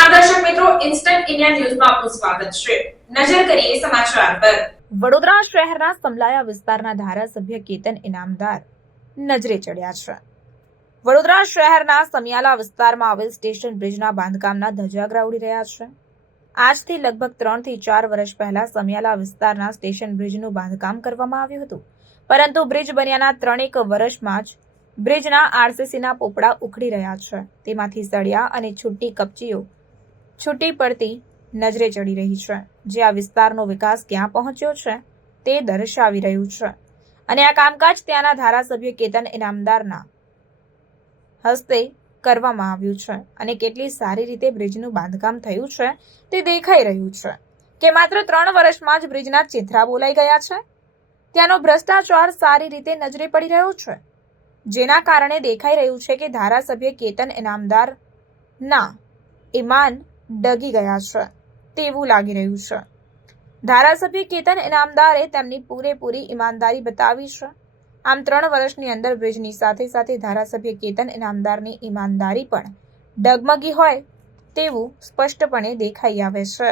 નમસ્કાર દર્શક મિત્રો, ઇન્સ્ટન્ટ ઇન્ડિયા ન્યૂઝમાં આપનું સ્વાગત છે. નજર કરીએ સમાચાર પર. વડોદરા શહેરના સમલાયા વિસ્તારના ધારાસભ્ય કેતન ઇનામદાર નજરે ચડ્યા છે. વડોદરા શહેરના સમિયાલા વિસ્તારમાં આવેલ સ્ટેશન બ્રિજના બાંધકામના ધજાગરા ઉડી રહ્યા છે. આજથી લગભગ 3 થી 4 વર્ષ પહેલા સમિયાલા વિસ્તારના સ્ટેશન બ્રિજનું બાંધકામ કરવામાં આવ્યું હતું, પરંતુ બ્રિજ બન્યાના 3 વર્ષમાં જ બ્રિજના આરસીસીના પોપડા ઉખડી રહ્યા છે. તેમાંથી સળિયા અને છૂટી કપચીઓ છૂટી પડતી નજરે ચડી રહી છે, જે આ વિસ્તારનો વિકાસ ક્યાં પહોંચ્યો છે તે દર્શાવી રહ્યું છે. અને આ કામકાજ ત્યાંના ધારાસભ્ય કેતન ઇનામદારના હસ્તે કરવામાં આવ્યું છે. અને કેટલી સારી રીતે બ્રિજનું બાંધકામ થયું છે તે દેખાઈ રહ્યું છે કે માત્ર 3 વર્ષમાં જ બ્રિજના ચિથરા બોલાઈ ગયા છે. ત્યાંનો ભ્રષ્ટાચાર સારી રીતે નજરે પડી રહ્યો છે, જેના કારણે દેખાઈ રહ્યું છે કે ધારાસભ્ય કેતન ઇનામદારના ઈમાન ડગી ગયા છે તેવું લાગી રહ્યું છે. ધારાસભ્ય કેતન ઇનામદારે તેમની પૂરેપૂરી ઈમાનદારી બતાવી છે. આમ 3 વર્ષની અંદર બ્રિજની સાથે સાથે ધારાસભ્ય કેતન ઇનામદારની ઈમાનદારી પણ ડગમગી હોય તેવું સ્પષ્ટપણે દેખાઈ આવે છે.